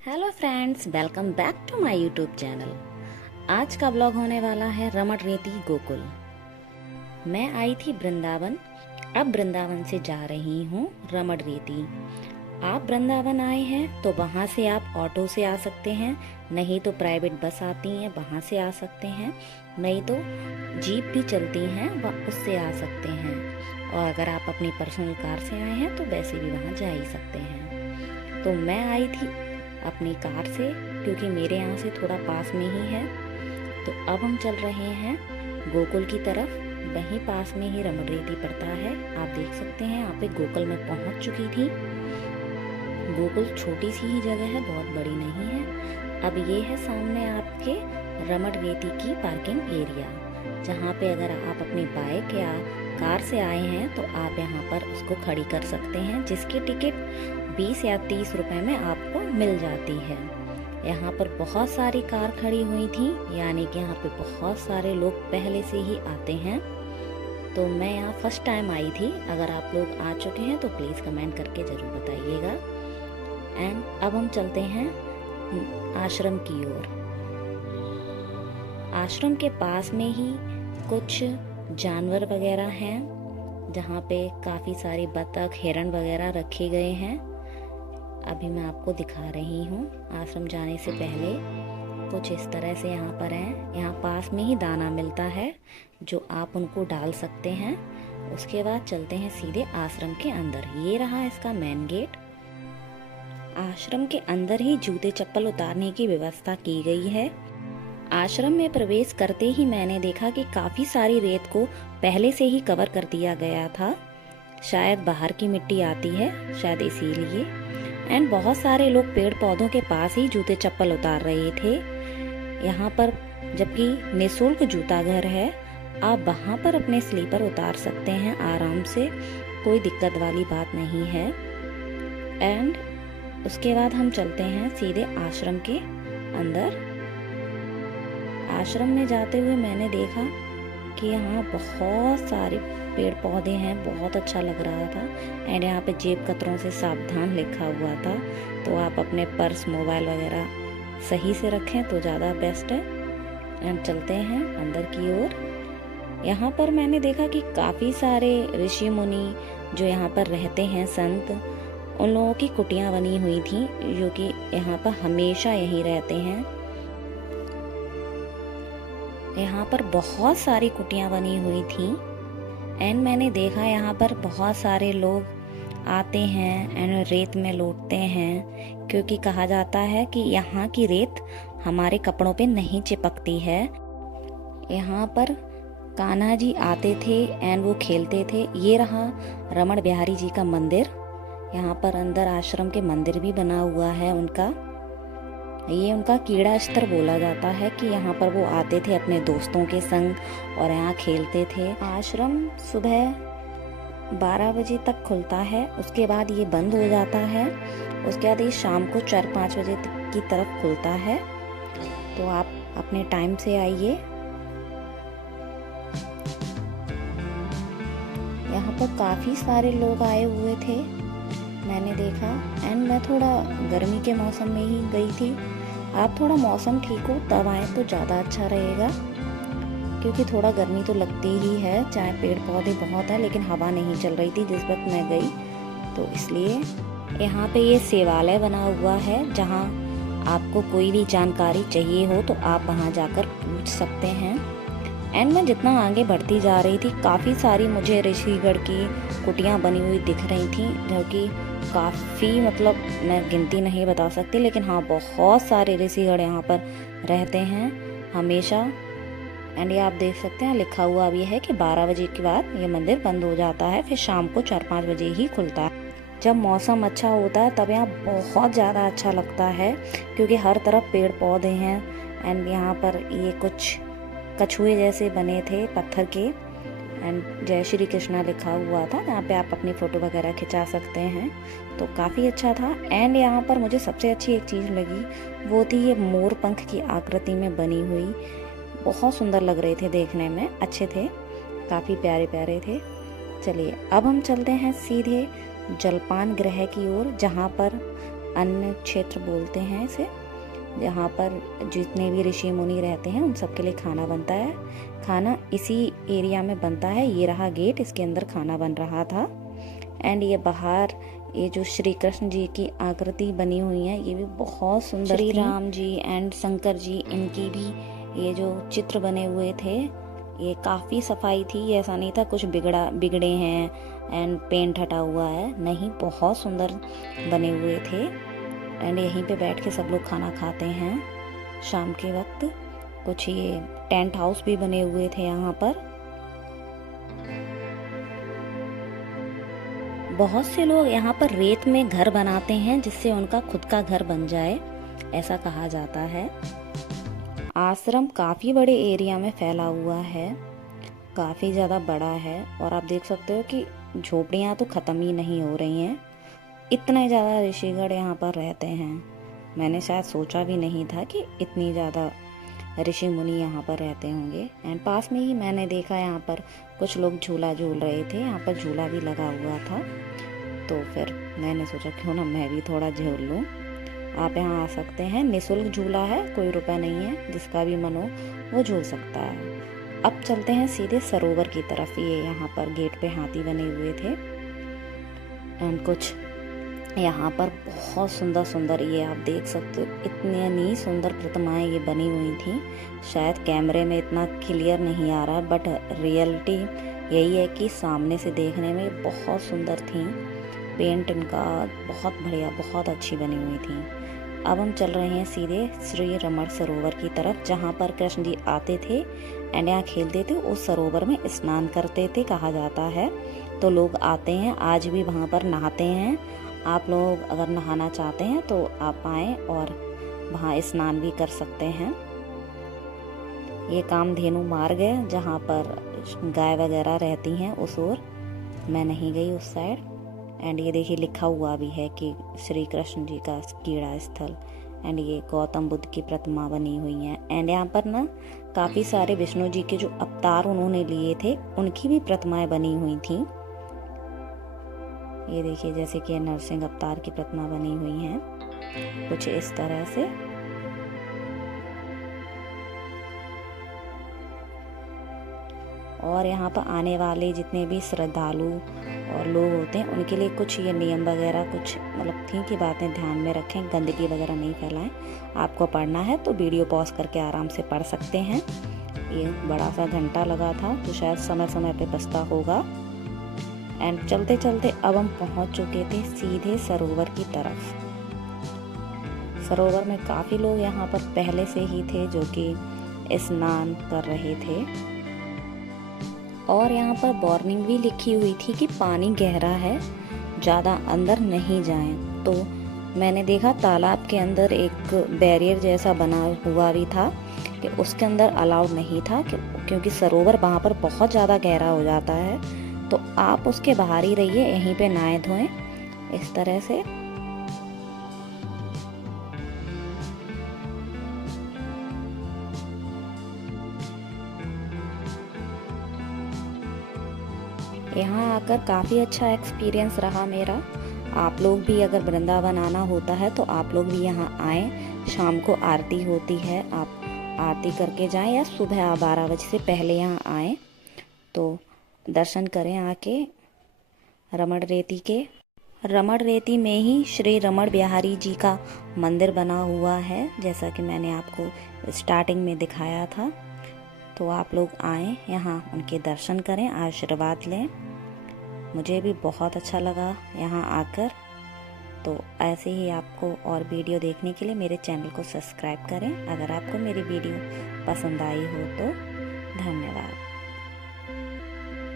Hello friends, welcome back to my YouTube channel. आज का blog होने वाला है रमण रेती गोकुल। मैं आई थी वृंदावन, अब वृंदावन से जा रही हूँ रमण रेती। आप वृंदावन आए हैं तो वहाँ से आप ऑटो से आ सकते हैं, नहीं तो प्राइवेट बस आती हैं वहाँ से आ सकते हैं, नहीं तो जीप भी चलती हैं उससे आ सकते हैं। और अगर आप अपनी पर्सनल कार से आए हैं तो वैसे भी वहाँ जा ही सकते हैं। तो मैं आई थी अपनी कार से क्योंकि मेरे यहाँ से थोड़ा पास में ही है। तो अब हम चल रहे हैं गोकुल की तरफ, वहीं पास में ही रमण रेती पड़ता है। आप देख सकते हैं यहाँ पे गोकुल में पहुँच चुकी थी। गोकुल छोटी सी ही जगह है, बहुत बड़ी नहीं है। अब ये है सामने आपके रमण रेती की पार्किंग एरिया, जहाँ पे अगर आप अपनी बाइक या कार से आए हैं तो आप यहाँ पर उसको खड़ी कर सकते हैं, जिसकी टिकट 20 या 30 रुपए में आपको मिल जाती है। यहाँ पर बहुत सारी कार खड़ी हुई थी, यानी कि यहाँ पे बहुत सारे लोग पहले से ही आते हैं। तो मैं यहाँ फर्स्ट टाइम आई थी। अगर आप लोग आ चुके हैं तो प्लीज़ कमेंट करके ज़रूर बताइएगा। एंड अब हम चलते हैं आश्रम की ओर। आश्रम के पास में ही कुछ जानवर वगैरह हैं, जहाँ पे काफ़ी सारी बतख, हिरण वगैरह रखे गए हैं। अभी मैं आपको दिखा रही हूँ। आश्रम जाने से पहले कुछ इस तरह से यहाँ पर है। यहाँ पास में ही दाना मिलता है जो आप उनको डाल सकते हैं। उसके बाद चलते हैं सीधे आश्रम के अंदर। ये रहा इसका मेन गेट। आश्रम के अंदर ही जूते चप्पल उतारने की व्यवस्था की गई है। आश्रम में प्रवेश करते ही मैंने देखा कि काफ़ी सारी रेत को पहले से ही कवर कर दिया गया था। शायद बाहर की मिट्टी आती है, शायद इसीलिए। एंड बहुत सारे लोग पेड़ पौधों के पास ही जूते चप्पल उतार रहे थे। यहाँ पर जबकि निःशुल्क जूता घर है, आप वहाँ पर अपने स्लीपर उतार सकते हैं आराम से, कोई दिक्कत वाली बात नहीं है। एंड उसके बाद हम चलते हैं सीधे आश्रम के अंदर। आश्रम में जाते हुए मैंने देखा कि यहाँ बहुत सारे पेड़ पौधे हैं, बहुत अच्छा लग रहा था। एंड यहाँ पे जेब कतरों से सावधान लिखा हुआ था, तो आप अपने पर्स, मोबाइल वगैरह सही से रखें तो ज़्यादा बेस्ट है। एंड चलते हैं अंदर की ओर। यहाँ पर मैंने देखा कि काफ़ी सारे ऋषि मुनि जो यहाँ पर रहते हैं, संत, उन लोगों की कुटियाँ बनी हुई थी, जो कि यहाँ पर हमेशा यहीं रहते हैं। यहाँ पर बहुत सारी कुटियाँ बनी हुई थी। एंड मैंने देखा यहाँ पर बहुत सारे लोग आते हैं एंड रेत में लौटते हैं, क्योंकि कहा जाता है कि यहाँ की रेत हमारे कपड़ों पे नहीं चिपकती है। यहाँ पर कान्हा जी आते थे एंड वो खेलते थे। ये रहा रमण बिहारी जी का मंदिर। यहाँ पर अंदर आश्रम के मंदिर भी बना हुआ है उनका। ये उनका कीड़ा स्तर बोला जाता है कि यहाँ पर वो आते थे अपने दोस्तों के संग और यहाँ खेलते थे। आश्रम सुबह 12 बजे तक खुलता है, उसके बाद ये बंद हो जाता है। उसके बाद ये शाम को 4-5 बजे की तरफ खुलता है। तो आप अपने टाइम से आइए। यहाँ पर काफ़ी सारे लोग आए हुए थे, मैंने देखा। एंड मैं थोड़ा गर्मी के मौसम में ही गई थी। आप थोड़ा मौसम ठीक हो तब आए तो ज़्यादा अच्छा रहेगा, क्योंकि थोड़ा गर्मी तो लगती ही है, चाहे पेड़ पौधे बहुत हैं, लेकिन हवा नहीं चल रही थी जिस वक्त मैं गई, तो इसलिए। यहाँ पे ये सेवालय बना हुआ है, जहाँ आपको कोई भी जानकारी चाहिए हो तो आप वहाँ जाकर पूछ सकते हैं। एंड मैं जितना आगे बढ़ती जा रही थी, काफ़ी सारी मुझे ऋषिगढ़ की कुटियाँ बनी हुई दिख रही थी, जो कि काफ़ी, मतलब मैं गिनती नहीं बता सकती, लेकिन हाँ बहुत सारे ऋषिगढ़ यहाँ पर रहते हैं हमेशा। एंड ये आप देख सकते हैं लिखा हुआ भी है कि 12 बजे के बाद ये मंदिर बंद हो जाता है, फिर शाम को 4-5 बजे ही खुलता है। जब मौसम अच्छा होता है तब यहाँ बहुत ज़्यादा अच्छा लगता है, क्योंकि हर तरफ पेड़ पौधे हैं। एंड यहाँ पर ये कुछ कछुए जैसे बने थे पत्थर के, एंड जय श्री कृष्णा लिखा हुआ था। यहाँ पे आप अपनी फ़ोटो वगैरह खिंचा सकते हैं, तो काफ़ी अच्छा था। एंड यहाँ पर मुझे सबसे अच्छी एक चीज़ लगी, वो थी ये मोर पंख की आकृति में बनी हुई, बहुत सुंदर लग रहे थे देखने में, अच्छे थे, काफ़ी प्यारे प्यारे थे। चलिए अब हम चलते हैं सीधे जलपान गृह की ओर, जहाँ पर अन्न क्षेत्र बोलते हैं इसे, जहाँ पर जितने भी ऋषि मुनि रहते हैं उन सबके लिए खाना बनता है। खाना इसी एरिया में बनता है। ये रहा गेट, इसके अंदर खाना बन रहा था। एंड ये बाहर ये जो श्री कृष्ण जी की आकृति बनी हुई है ये भी बहुत सुंदर, श्री राम जी एंड शंकर जी, इनकी भी ये जो चित्र बने हुए थे ये काफ़ी सफाई थी। ऐसा नहीं था कुछ बिगड़े हैं एंड पेंट हटा हुआ है, नहीं, बहुत सुंदर बने हुए थे। एंड यहीं पे बैठ के सब लोग खाना खाते हैं शाम के वक्त। कुछ ये टेंट हाउस भी बने हुए थे यहाँ पर। बहुत से लोग यहाँ पर रेत में घर बनाते हैं जिससे उनका खुद का घर बन जाए, ऐसा कहा जाता है। आश्रम काफ़ी बड़े एरिया में फैला हुआ है, काफ़ी ज़्यादा बड़ा है। और आप देख सकते हो कि झोपड़ियाँ तो ख़त्म ही नहीं हो रही हैं, इतने ज़्यादा ऋषिगण यहाँ पर रहते हैं। मैंने शायद सोचा भी नहीं था कि इतनी ज़्यादा ऋषि मुनि यहाँ पर रहते होंगे। एंड पास में ही मैंने देखा यहाँ पर कुछ लोग झूला झूल रहे थे, यहाँ पर झूला भी लगा हुआ था। तो फिर मैंने सोचा क्यों ना मैं भी थोड़ा झूल लूँ। आप यहाँ आ सकते हैं, निःशुल्क झूला है, कोई रुपया नहीं है, जिसका भी मन हो वो झूल सकता है। अब चलते हैं सीधे सरोवर की तरफ। ये यहाँ पर गेट पे हाथी बने हुए थे एंड कुछ यहाँ पर बहुत सुंदर सुंदर, ये आप देख सकते हो इतनी सुंदर प्रतिमाएं ये बनी हुई थी। शायद कैमरे में इतना क्लियर नहीं आ रहा, बट रियलिटी यही है कि सामने से देखने में बहुत सुंदर थी। पेंट इनका बहुत बढ़िया, बहुत अच्छी बनी हुई थी। अब हम चल रहे हैं सीधे श्री रमण सरोवर की तरफ, जहाँ पर कृष्ण जी आते थे एंड यहाँ खेलते थे। उस सरोवर में स्नान करते थे कहा जाता है। तो लोग आते हैं, आज भी वहाँ पर नहाते हैं। आप लोग अगर नहाना चाहते हैं तो आप आएँ और वहाँ स्नान भी कर सकते हैं। ये कामधेनु मार्ग है जहाँ पर गाय वगैरह रहती हैं, उस ओर। मैं नहीं गई उस साइड। एंड ये देखिए लिखा हुआ भी है कि श्री कृष्ण जी का क्रीड़ा स्थल। एंड ये गौतम बुद्ध की प्रतिमा बनी हुई है। एंड यहाँ पर ना काफ़ी सारे विष्णु जी के जो अवतार उन्होंने लिए थे उनकी भी प्रतिमाएं बनी हुई थी। ये देखिए जैसे कि नरसिंह अवतार की प्रतिमा बनी हुई है कुछ इस तरह से। और यहाँ पर आने वाले जितने भी श्रद्धालु और लोग होते हैं उनके लिए कुछ ये नियम वगैरह कुछ मतलब थी कि बातें ध्यान में रखें, गंदगी वगैरह नहीं फैलाएं। आपको पढ़ना है तो वीडियो पॉज करके आराम से पढ़ सकते हैं। ये बड़ा सा घंटा लगा था तो शायद समय समय पे बजता होगा। एंड चलते चलते अब हम पहुंच चुके थे सीधे सरोवर की तरफ। सरोवर में काफ़ी लोग यहाँ पर पहले से ही थे जो कि स्नान कर रहे थे। और यहाँ पर वार्निंग भी लिखी हुई थी कि पानी गहरा है, ज़्यादा अंदर नहीं जाएं। तो मैंने देखा तालाब के अंदर एक बैरियर जैसा बना हुआ भी था कि उसके अंदर अलाउड नहीं था क्योंकि सरोवर वहाँ पर बहुत ज़्यादा गहरा हो जाता है। तो आप उसके बाहर ही रहिए, यहीं पे नहाए धोएं इस तरह से। यहाँ आकर काफ़ी अच्छा एक्सपीरियंस रहा मेरा। आप लोग भी अगर वृंदावन आना होता है तो आप लोग भी यहाँ आएँ। शाम को आरती होती है, आप आरती करके जाएं या सुबह 12 बजे से पहले यहाँ आएँ तो दर्शन करें आके रमण रेती के। रमण रेती में ही श्री रमण बिहारी जी का मंदिर बना हुआ है, जैसा कि मैंने आपको स्टार्टिंग में दिखाया था। तो आप लोग आएँ यहाँ, उनके दर्शन करें, आशीर्वाद लें। मुझे भी बहुत अच्छा लगा यहाँ आकर। तो ऐसे ही आपको और वीडियो देखने के लिए मेरे चैनल को सब्सक्राइब करें। अगर आपको मेरी वीडियो पसंद आई हो तो धन्यवाद।